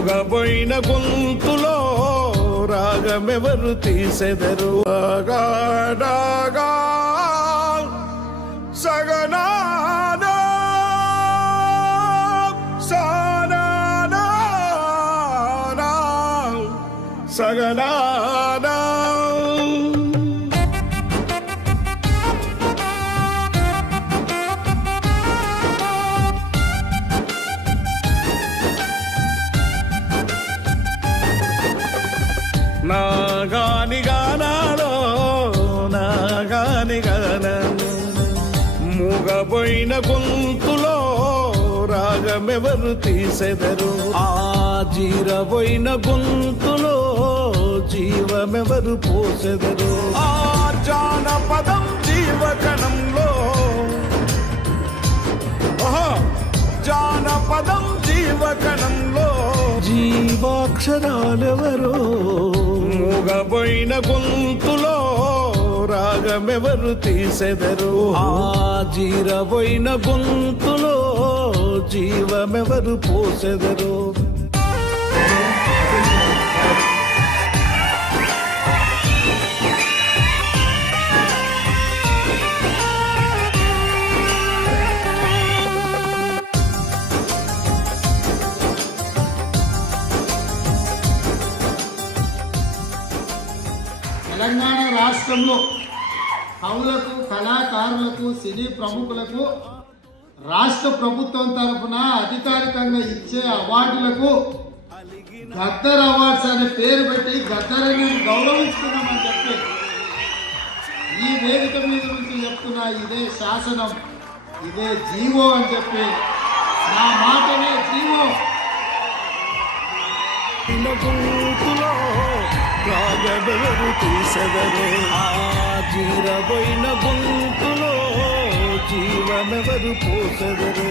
మూగబోయిన గొంతులో రాగమెవరు తీసెదరు రాగా సగనానా సానా సగనానా నాగాని గానాలో నాగాని గానాలు మూగబోయిన గొంతులో రాగమెవరు తీసెదరు ఆ జీరబోయిన గొంతులో జీవమెవరు పోసెదరు ఆ జానపదం జీవకణంలో జానపదం జీవకణంలో జీవాక్షరాలెవరో మూగబోయిన గొంతులో రాగమెవరు తీసెదరు ఆ జీరబోయిన గొంతులో జీవమెవరు పోసెదరు తెలంగాణ రాష్ట్రంలో కవులకు కళాకారులకు సినీ ప్రముఖులకు రాష్ట్ర ప్రభుత్వం తరఫున అధికారికంగా ఇచ్చే అవార్డులకు గద్దర్ అవార్డ్స్ అనే పేరు పెట్టి గద్దర్ని గౌరవించుకున్నామని చెప్పి ఈ వేదిక మీద నుంచి చెప్తున్నా ఇదే శాసనం ఇదే జీవో అని చెప్పి నా మాటనే జీవో రాగమెవరు తీసెదరు ఆ జీరబోయిన గొంతులో జీవమెవరు పోసెదరు